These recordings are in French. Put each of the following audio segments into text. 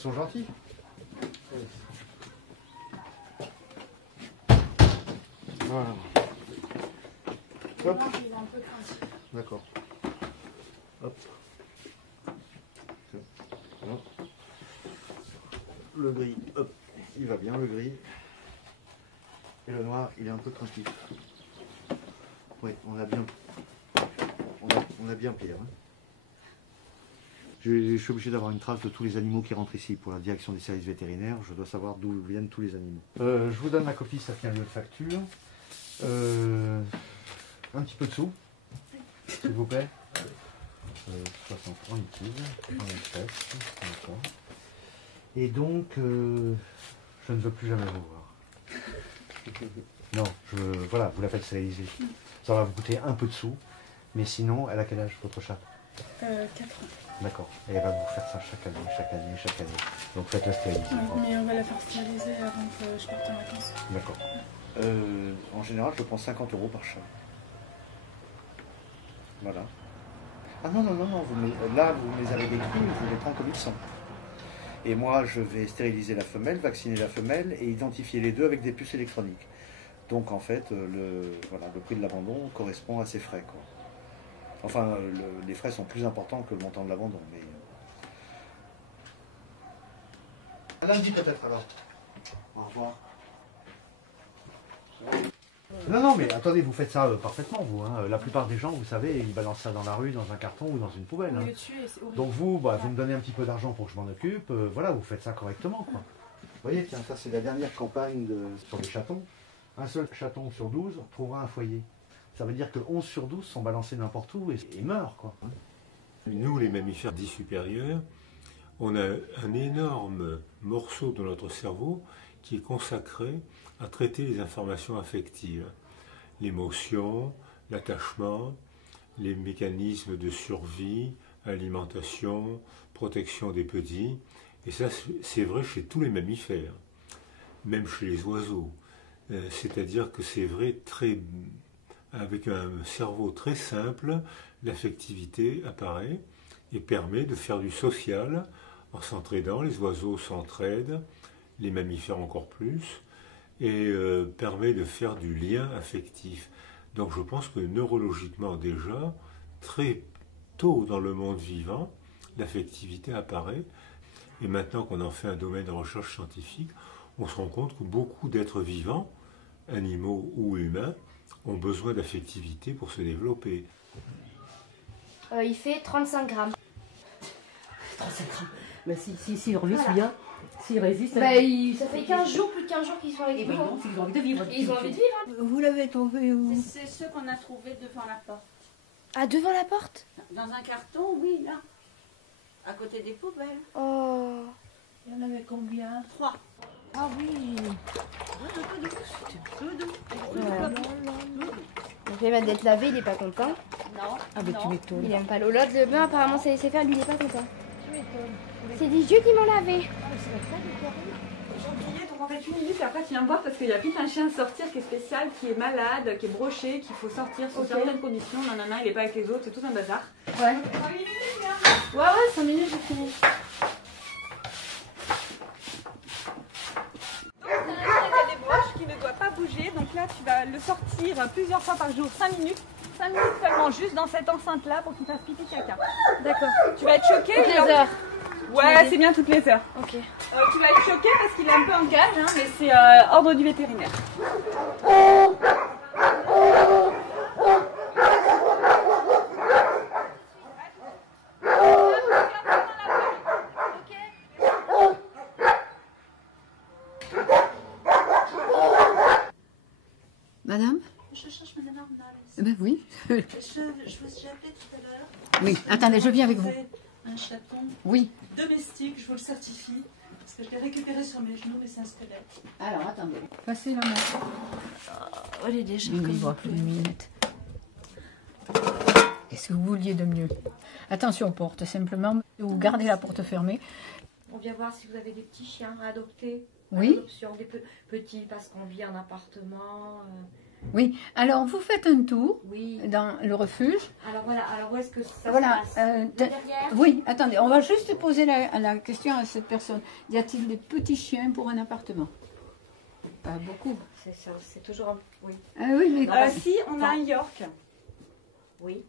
Ils sont gentils. Voilà. Hop. D'accord. Hop. Voilà. Le gris, hop, il va bien le gris. Et le noir, il est un peu craintif. Oui, on a bien pire. Hein. Je suis obligé d'avoir une trace de tous les animaux qui rentrent ici pour la direction des services vétérinaires. Je dois savoir d'où viennent tous les animaux. Je vous donne ma copie, ça tient lieu de facture. Un petit peu de sous, s'il vous plaît. 63 liquides, 13, d'accord. Et donc, je ne veux plus jamais vous voir. Non, voilà, vous la faites stériliser. Ça va vous coûter un peu de sous, mais sinon, elle a quel âge votre chat? 4 ans. D'accord. Et elle va vous faire ça chaque année. Donc faites-la stériliser. Mais on va la faire stériliser avant que je parte en vacances. D'accord. En général, je prends 50 € par chat. Voilà. Ah non, là, vous me les avez décrits, je vous les prends comme ils sont. Et moi, je vais stériliser la femelle, vacciner la femelle et identifier les deux avec des puces électroniques. Donc, en fait, le prix de l'abandon correspond à ces frais, quoi. Enfin, les frais sont plus importants que le montant de l'abandon. Mais... lundi peut-être alors. Au revoir. Non, mais attendez, vous faites ça parfaitement, vous. Hein. La plupart des gens, vous savez, ils balancent ça dans la rue, dans un carton ou dans une poubelle. Hein. Donc vous me donnez un petit peu d'argent pour que je m'en occupe. Voilà, vous faites ça correctement, quoi. Vous voyez, tiens, ça c'est la dernière campagne sur les chatons. Un seul chaton sur 12 trouvera un foyer. Ça veut dire que 11 sur 12 sont balancés n'importe où et meurent, quoi. Nous, les mammifères dits supérieurs, on a un énorme morceau de notre cerveau qui est consacré à traiter les informations affectives, l'émotion, l'attachement, les mécanismes de survie, alimentation, protection des petits. Et ça, c'est vrai chez tous les mammifères, même chez les oiseaux. C'est-à-dire que c'est vrai avec un cerveau très simple, l'affectivité apparaît et permet de faire du social en s'entraidant. Les oiseaux s'entraident, les mammifères encore plus, et permet de faire du lien affectif. Donc je pense que neurologiquement déjà, très tôt dans le monde vivant, l'affectivité apparaît. Et maintenant qu'on en fait un domaine de recherche scientifique, on se rend compte que beaucoup d'êtres vivants, animaux ou humains, ont besoin d'affectivité pour se développer. Il fait 35 grammes. 35 grammes. Mais si revient celui-là, s'il résiste... Bah, ça fait 15 jours, plus de 15 jours qu'ils sont avec nous. Ils ont envie de vivre. Ils ont envie de vivre. Hein. Vous l'avez trouvé où? C'est ceux qu'on a trouvés devant la porte. Ah, devant la porte? Dans un carton, oui, là. À côté des poubelles. Oh. Il y en avait combien? 3. Ah oui. Voilà. Donc le d'être lavé, il est pas content. Non. Ah ben tu m'étonnes. Il aime pas l'eau. L'autre, le bain, apparemment, ça laissait faire, lui, il est pas content. Tu m'étonnes. C'est des yeux qui m'ont lavé. J'en donc en fait 1 minute et après tu viens me voir parce qu'il y a plus un chien à sortir qui est spécial, qui est malade, qui est broché, qu'il faut sortir sous certaines conditions. Nanana, il est pas avec les autres, c'est tout un bazar. Ouais. 3 minutes, bien. Ouais, 5 minutes, j'ai fini. Qui ne doit pas bouger, donc là tu vas le sortir plusieurs fois par jour, 5 minutes seulement, juste dans cette enceinte là pour qu'il fasse pipi caca. D'accord. Tu vas être choqué. Toutes les heures. Ouais, c'est bien toutes les heures. Ok. Tu vas être choqué parce qu'il est un peu en cage, hein, mais c'est ordre du vétérinaire. Madame? Je cherche Madame Arnal. Ben oui. Je vous ai appelé tout à l'heure. Oui, attendez, je viens avec vous. Un chaton Oui. domestique, je vous le certifie. Parce que je l'ai récupéré sur mes genoux, mais c'est un squelette. Alors, attendez. Passez la main. Oh, elle est déjà Oui, voilà, plus d'une minute. Qu'est-ce que vous vouliez de mieux? Attention, porte, simplement. Vous gardez la porte fermée. On vient voir si vous avez des petits chiens à adopter. Oui. L'option des petits parce qu'on vit en appartement. Oui, alors vous faites un tour Oui. dans le refuge. Alors voilà, alors où est-ce que ça Voilà, se passe derrière? Oui, attendez, on va juste poser la question à cette personne. Y a-t-il des petits chiens pour un appartement? Pas beaucoup. C'est ça, c'est toujours un... Oui. Ah oui, mais... Si, on a un York. Oui.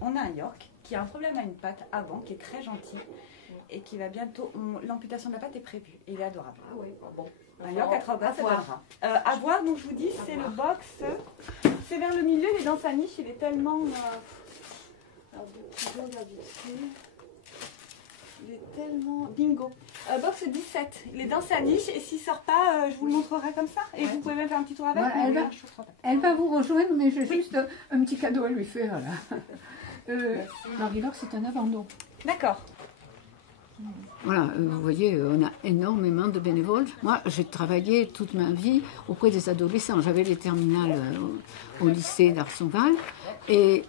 On a un York qui a un problème à une patte avant, qui est très gentil et qui va bientôt... L'amputation de la patte est prévue. Il est adorable. Ah oui, bon. Un York à trois pattes, ça viendra. À voir, donc je vous dis, c'est le box. C'est vers le milieu, il est dans sa niche, il est tellement... Il est tellement... Bingo. Box 17. Il est dans sa niche et s'il sort pas, je vous le montrerai comme ça. Et vous pouvez même faire un petit tour avec. Voilà, elle va vous rejoindre, mais j'ai juste un petit cadeau à lui faire là. Marie-Laure, c'est un abandon. D'accord. Voilà, vous voyez, on a énormément de bénévoles. Moi, j'ai travaillé toute ma vie auprès des adolescents. J'avais les terminales au lycée d'Arsonval et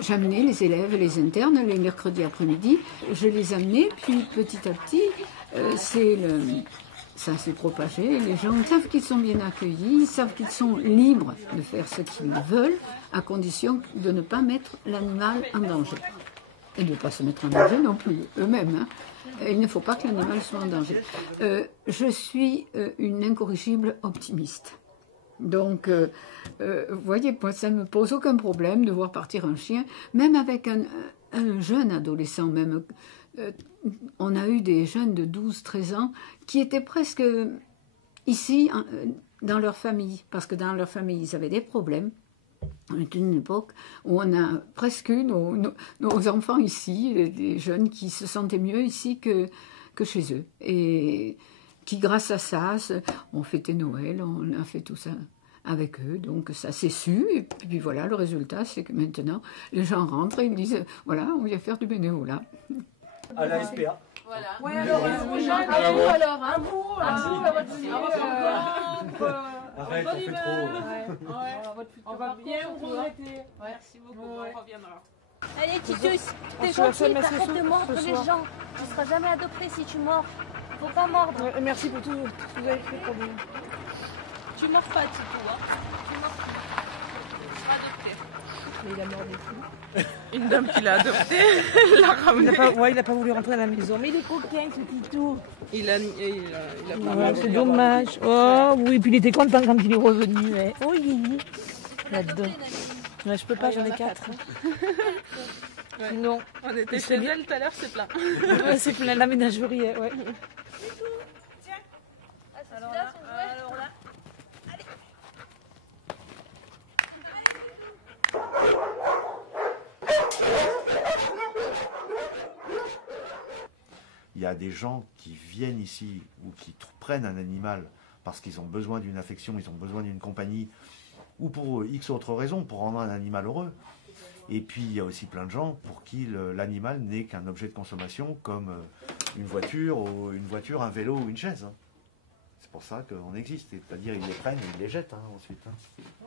j'amenais les élèves et les internes les mercredis après-midi. Je les amenais, puis petit à petit, ça s'est propagé. Les gens savent qu'ils sont bien accueillis, savent qu'ils sont libres de faire ce qu'ils veulent, à condition de ne pas mettre l'animal en danger. Et de ne pas se mettre en danger non plus, eux-mêmes. Hein. Il ne faut pas que l'animal soit en danger. Je suis une incorrigible optimiste. Donc, vous voyez, moi, ça ne me pose aucun problème de voir partir un chien, même avec un jeune adolescent. Même, on a eu des jeunes de 12-13 ans qui étaient presque ici, dans leur famille, parce que dans leur famille, ils avaient des problèmes. On est une époque où on a presque eu nos enfants ici, des jeunes qui se sentaient mieux ici que chez eux. Et qui, grâce à ça, on fêtait Noël, on a fait tout ça avec eux. Donc ça s'est su. Et puis voilà, le résultat, c'est que maintenant, les gens rentrent et ils me disent, voilà, on vient faire du bénévolat. À la SPA. Voilà. Ouais, alors, un bout, arrête, on fait trop. On va bien vous regretter. Merci beaucoup, on reviendra. Allez Titus, t'es gentil, t'arrêtes de mordre les gens. Tu seras jamais adopté si tu mords. Faut pas mordre. Merci pour tout ce que vous avez fait pour nous. Tu mords pas, Titou, hein. Tu mords pas. Tu seras adopté. Mais il a mordu fou. Une dame qui l'a adopté, l'a ramené. Il n'a pas voulu rentrer à la maison. Mais il est coquin, ce Titou. Il a pas c'est dommage. Oh oui, puis il était content quand il est revenu. Ouais. Oh oui, là-dedans. Ouais, je peux pas, j'en ai 4. Ouais. Sinon, on était chez elle tout à l'heure, c'est plein. Ouais, c'est plein, la ménagerie, ouais. Tiens. Alors là. Allez. Il y a des gens qui viennent ici ou qui prennent un animal parce qu'ils ont besoin d'une affection, ils ont besoin d'une compagnie, ou pour X autres raisons, pour rendre un animal heureux. Et puis il y a aussi plein de gens pour qui l'animal n'est qu'un objet de consommation comme une voiture, un vélo ou une chaise. C'est pour ça qu'on existe, c'est-à-dire ils les prennent et ils les jettent ensuite.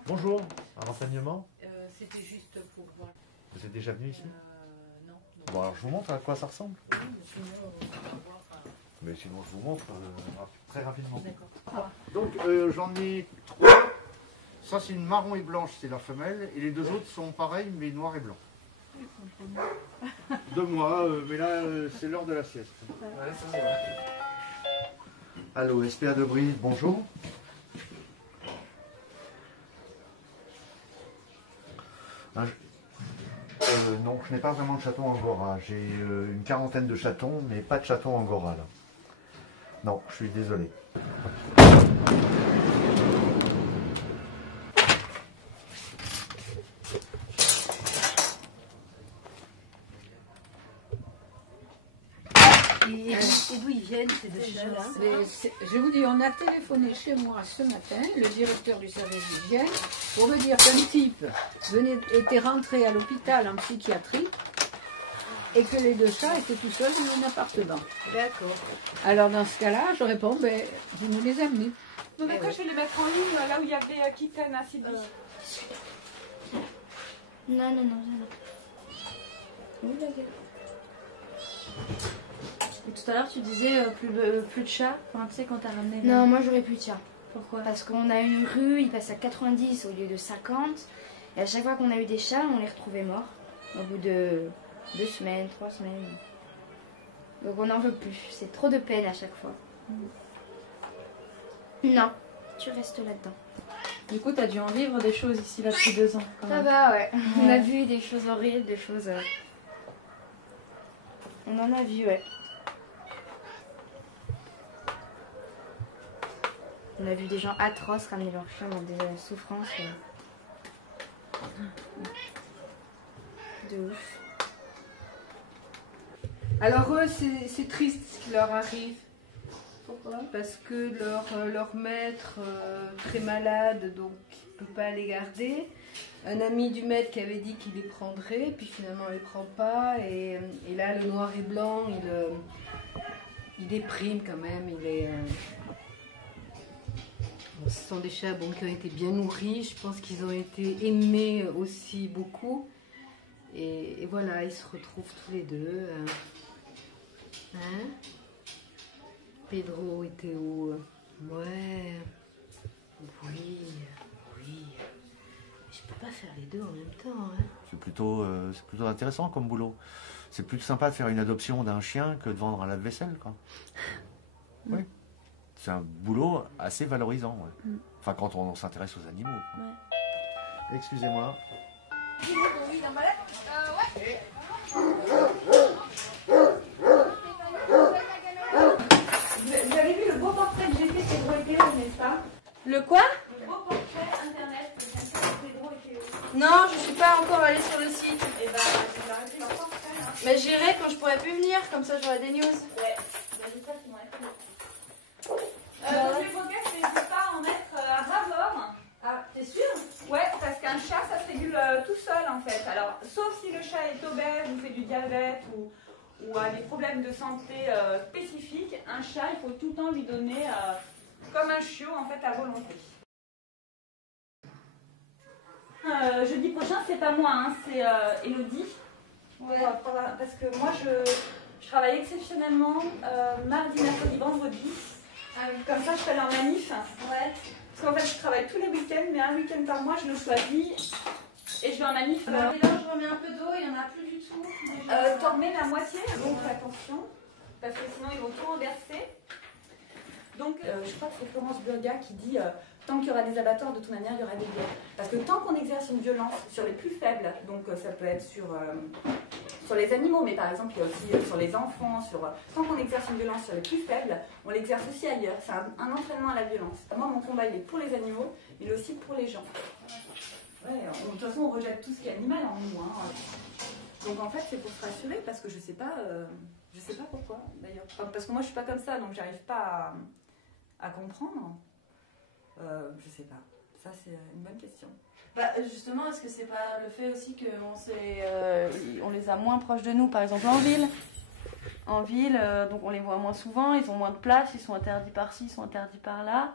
Bonjour, un renseignement? C'était juste pour voir. Vous êtes déjà venu ici? Non. Bon alors je vous montre à quoi ça ressemble. Oui, mais sinon, on va voir. Mais sinon je vous montre très rapidement. D'accord. Donc j'en ai 3. Ça c'est une marron et blanche, c'est la femelle. Et les deux autres sont pareils mais noir et blanc. 2 mois, mais là c'est l'heure de la sieste. Ouais, ça, ouais. Allô, SPA de Brie, bonjour. Non, je n'ai pas vraiment de chaton angora. J'ai une 40aine de chatons, mais pas de chaton angora là. Non, je suis désolé. Et d'où ils viennent ces deux chats-là? Je vous dis, on a téléphoné chez moi ce matin, le directeur du service d'hygiène, pour me dire qu'un type était rentré à l'hôpital en psychiatrie et que les 2 chats étaient tout seuls dans un appartement. D'accord. Alors dans ce cas-là, je réponds, vous nous les amenez. Donc après, je vais les mettre en ligne là où il y avait Kitten à Sylvie. Non. Et tout à l'heure, tu disais plus de chats. Enfin, tu sais, quand t'as ramené... Non, moi j'aurais plus de chats. Pourquoi? Parce qu'on a une rue, il passe à 90 au lieu de 50. Et à chaque fois qu'on a eu des chats, on les retrouvait morts. Au bout de 2 semaines, 3 semaines. Donc on n'en veut plus. C'est trop de peine à chaque fois. Non, tu restes là-dedans. Du coup, t'as dû en vivre des choses ici, là, depuis 2 ans. Quand Ça même. va, ouais. On a vu des choses horribles, des choses... On en a vu, ouais. On a vu des gens atroces ramener leurs chiens dans des souffrances. De ouf. Alors eux, c'est triste ce qui leur arrive. Pourquoi? Parce que leur maître, très malade, donc il ne peut pas les garder. Un ami du maître qui avait dit qu'il les prendrait, puis finalement il ne les prend pas. Et là, le noir et blanc, il déprime quand même. Bon, ce sont des chats qui ont été bien nourris. Je pense qu'ils ont été aimés aussi beaucoup. Et voilà, ils se retrouvent tous les deux. Hein? Pedro et Théo. Ouais. Oui. Je peux pas faire les deux en même temps. Hein? C'est plutôt intéressant comme boulot. C'est plus sympa de faire une adoption d'un chien que de vendre un lave-vaisselle, quoi. Oui. C'est un boulot assez valorisant. Ouais. Enfin, quand on s'intéresse aux animaux. Ouais. Excusez-moi. Vous avez vu le beau portrait que j'ai fait de Pedro et Théo, n'est-ce pas? Le quoi? Le beau portrait internet que j'ai fait de Pedro et Théo. Non, je suis pas encore allée sur le site. Et bah, j'ai arrêté leur portrait. Hein. Mais j'irai quand je pourrai plus venir, comme ça j'aurai des news. Ouais, bah, j'espère qu'ils vont être là. Dans les podcasts, n'hésite pas à en mettre à raveur. Ah, t'es sûre? Ouais, parce qu'un chat, ça se régule tout seul en fait. Alors, sauf si le chat est obèse ou fait du diabète ou a des problèmes de santé spécifiques, un chat, il faut tout le temps lui donner comme un chiot en fait à volonté. Jeudi prochain, c'est pas moi, hein, c'est Elodie. Ouais. Parce que moi, je travaille exceptionnellement mardi, mercredi, vendredi. Ah oui. Comme ça, je fais leur manif. Ouais. Parce qu'en fait, je travaille tous les week-ends, mais un week-end par mois, je le choisis et je vais en manif. Et là, je remets un peu d'eau, il n'y en a plus du tout. T'en remets la moitié, donc attention, parce que sinon ils vont tout renverser. Donc, je crois que c'est Florence Burga qui dit tant qu'il y aura des abattoirs, de toute manière, il y aura des guerres. Parce que tant qu'on exerce une violence sur les plus faibles, donc ça peut être sur les animaux, mais par exemple, il y a aussi sur les enfants, tant qu'on exerce une violence sur les plus faibles, on l'exerce aussi ailleurs. C'est un entraînement à la violence. Moi, mon combat, il est pour les animaux, il est aussi pour les gens. Ouais, de toute façon, on rejette tout ce qui est animal en nous. Hein. Donc en fait, c'est pour se rassurer, parce que je sais pas pourquoi, d'ailleurs. Parce que moi, je suis pas comme ça, donc j'arrive pas à comprendre. Je sais pas. Ça, c'est une bonne question. Bah, justement, est-ce que c'est pas le fait aussi qu'on les a moins proches de nous, par exemple en ville? En ville, donc on les voit moins souvent, ils ont moins de place, ils sont interdits par-ci, ils sont interdits par-là.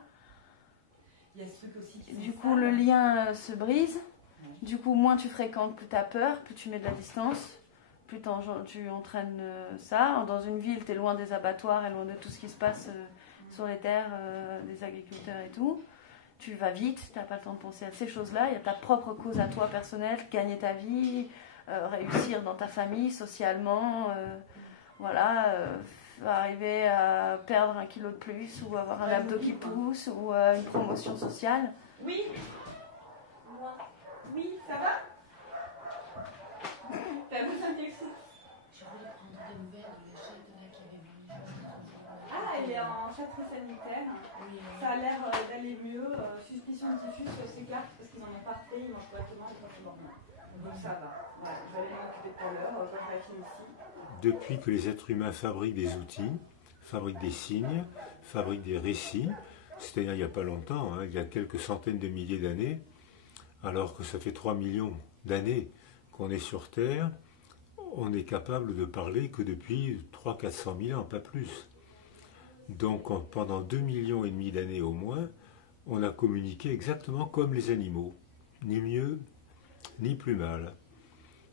Il y a ce truc aussi qui du coup, le lien se brise. Ouais. Du coup, moins tu fréquentes, plus tu as peur, plus tu mets de la distance, plus tu entraînes ça. Dans une ville, tu es loin des abattoirs et loin de tout ce qui se passe sur les terres des agriculteurs et tout. Tu vas vite, tu n'as pas le temps de penser à ces choses-là. Il y a ta propre cause à toi personnelle, gagner ta vie, réussir dans ta famille, socialement, arriver à perdre 1 kilo de plus ou avoir un abdos qui pousse ou une promotion sociale. Oui. Oui, ça va? T'as vu ça quelque chose? J'ai voulu prendre des nouvelles de la chatte là qui avait voulu. Ah, elle est en châtre sanitaire. Oui. Ça a l'air d'aller mieux. Suspicion de typhus, c'est clair, parce qu'ils n'en ont pas fait, ils mangent correctement et ils mangent bien. Donc ça va. Ouais, je vais aller m'en occuper tout à l'heure, je vais vérifier ici. Depuis que les êtres humains fabriquent des outils, fabriquent des signes, fabriquent des récits, c'est-à-dire il n'y a pas longtemps, hein, il y a quelques centaines de milliers d'années, alors que ça fait 3 millions d'années qu'on est sur Terre, on est capable de parler que depuis 300-400 000 ans, pas plus. Donc pendant 2,5 millions d'années au moins, on a communiqué exactement comme les animaux, ni mieux ni plus mal.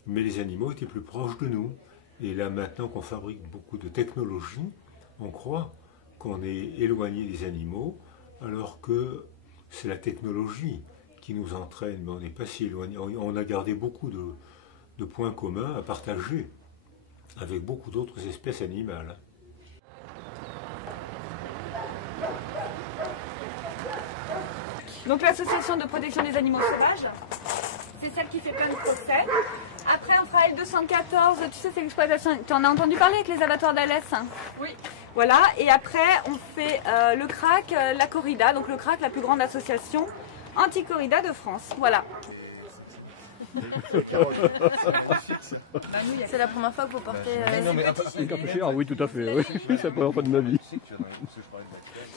Mais les animaux étaient plus proches de nous, Et là, maintenant qu'on fabrique beaucoup de technologies, on croit qu'on est éloigné des animaux, alors que c'est la technologie qui nous entraîne, mais on n'est pas si éloigné. On a gardé beaucoup de points communs à partager avec beaucoup d'autres espèces animales. Donc l'association de protection des animaux sauvages, c'est celle qui fait plein de procès. Après on fera L214, tu sais c'est l'exploitation, tu en as entendu parler avec les abattoirs d'Alès? Oui. Voilà, et après on fait le CRAC, la corrida, donc le CRAC, la plus grande association anti-corrida de France. Voilà. C'est la première fois que vous portez... une capuchère, oui tout à fait, oui. C'est la première fois de ma vie.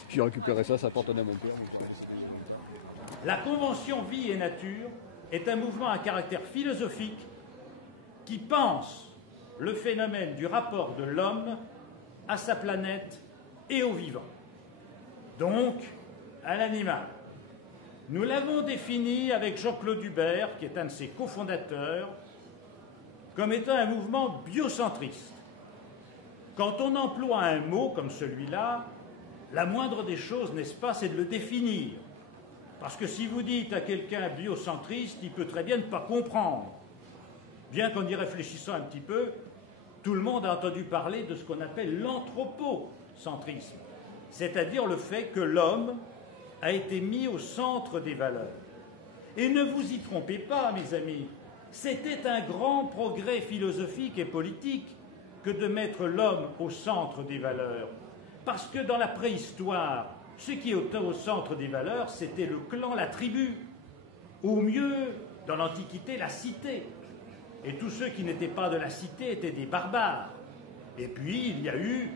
J'ai récupéré ça appartenait à mon père. La Convention Vie et Nature est un mouvement à caractère philosophique qui pense le phénomène du rapport de l'homme à sa planète et au vivant, donc à l'animal. Nous l'avons défini avec Jean-Claude Hubert, qui est un de ses cofondateurs, comme étant un mouvement biocentriste. Quand on emploie un mot comme celui-là, la moindre des choses, n'est-ce pas, c'est de le définir. Parce que si vous dites à quelqu'un biocentriste, il peut très bien ne pas comprendre. Bien qu'en y réfléchissant un petit peu, tout le monde a entendu parler de ce qu'on appelle l'anthropocentrisme, c'est-à-dire le fait que l'homme a été mis au centre des valeurs. Et ne vous y trompez pas, mes amis, c'était un grand progrès philosophique et politique que de mettre l'homme au centre des valeurs. Parce que dans la préhistoire, ce qui était au centre des valeurs, c'était le clan, la tribu. Au mieux, dans l'Antiquité, la cité. Et tous ceux qui n'étaient pas de la cité étaient des barbares. Et puis, il y a eu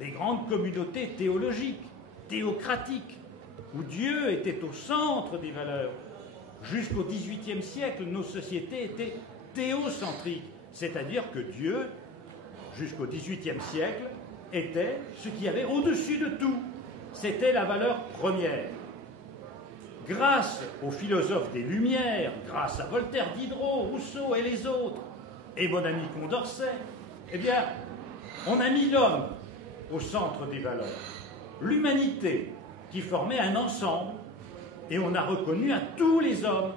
les grandes communautés théologiques, théocratiques, où Dieu était au centre des valeurs. Jusqu'au XVIIIe siècle, nos sociétés étaient théocentriques, c'est-à-dire que Dieu, jusqu'au XVIIIe siècle, était ce qu'il y avait au-dessus de tout. C'était la valeur première. Grâce aux philosophes des Lumières, grâce à Voltaire, Diderot, Rousseau et les autres, et mon ami Condorcet, eh bien, on a mis l'homme au centre des valeurs. L'humanité qui formait un ensemble, et on a reconnu à tous les hommes,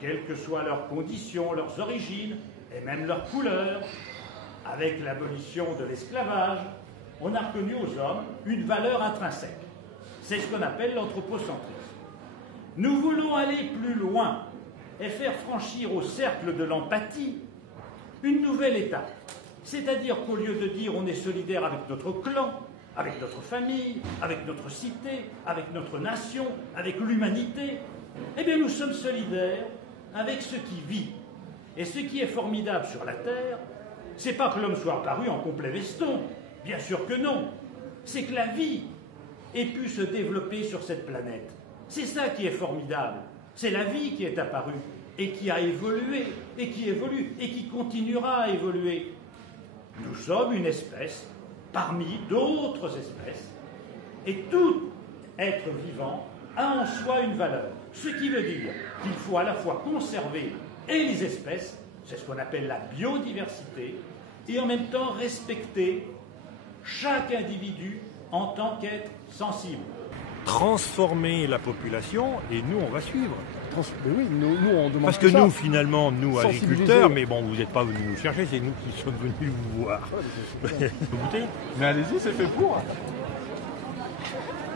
quelles que soient leurs conditions, leurs origines, et même leurs couleurs, avec l'abolition de l'esclavage, on a reconnu aux hommes une valeur intrinsèque. C'est ce qu'on appelle l'anthropocentrisme. Nous voulons aller plus loin et faire franchir au cercle de l'empathie une nouvelle étape. C'est-à-dire qu'au lieu de dire on est solidaire avec notre clan, avec notre famille, avec notre cité, avec notre nation, avec l'humanité, eh bien nous sommes solidaires avec ce qui vit. Et ce qui est formidable sur la Terre, c'est pas que l'homme soit apparu en complet veston, bien sûr que non. C'est que la vie ait pu se développer sur cette planète. C'est ça qui est formidable. C'est la vie qui est apparue et qui a évolué, et qui évolue, et qui continuera à évoluer. Nous sommes une espèce parmi d'autres espèces, et tout être vivant a en soi une valeur. Ce qui veut dire qu'il faut à la fois conserver et les espèces, c'est ce qu'on appelle la biodiversité, et en même temps respecter chaque individu en tant qu'être sensible. Transformer la population, et nous, on va suivre. Oui, nous on demande parce que ça. nous, finalement, nous, agriculteurs, mais bon, vous n'êtes pas venus nous chercher, c'est nous qui sommes venus vous voir. Vous goûtez? Mais allez-y, c'est fait pour.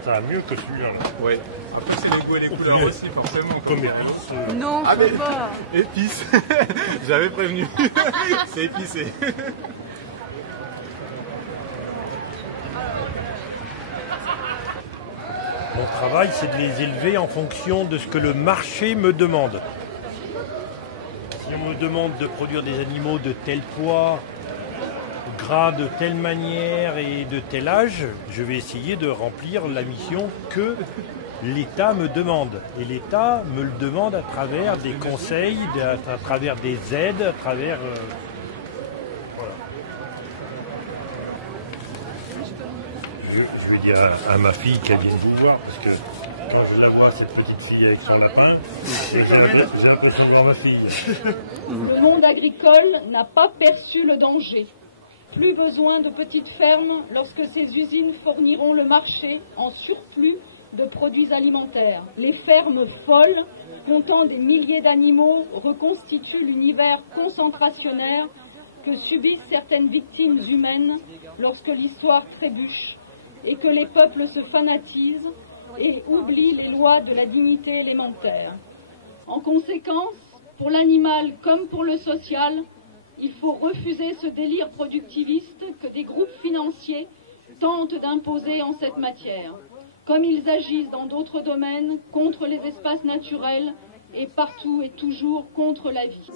Ça va mieux que celui-là. Oui. Après, c'est les goûts et les couleurs aussi, forcément. Comme épice. Non, ah, mais pas. Épice. J'avais prévenu. C'est épicé. Mon travail, c'est de les élever en fonction de ce que le marché me demande. Si on me demande de produire des animaux de tel poids, gras de telle manière et de tel âge, je vais essayer de remplir la mission que l'État me demande. Et l'État me le demande à travers des conseils, à travers des aides, à travers... voilà. Je vais dire à ma fille qu'elle vienne vous voir, parce que moi je la vois, cette petite fille avec son lapin. C'est quand même... J'ai l'impression de voir ma fille. Le monde agricole n'a pas perçu le danger. plus besoin de petites fermes lorsque ces usines fourniront le marché en surplus de produits alimentaires. Les fermes folles, comptant des milliers d'animaux, reconstituent l'univers concentrationnaire que subissent certaines victimes humaines lorsque l'histoire trébuche et que les peuples se fanatisent et oublient les lois de la dignité élémentaire. En conséquence, pour l'animal comme pour le social, il faut refuser ce délire productiviste que des groupes financiers tentent d'imposer en cette matière, comme ils agissent dans d'autres domaines contre les espaces naturels et partout et toujours contre la vie.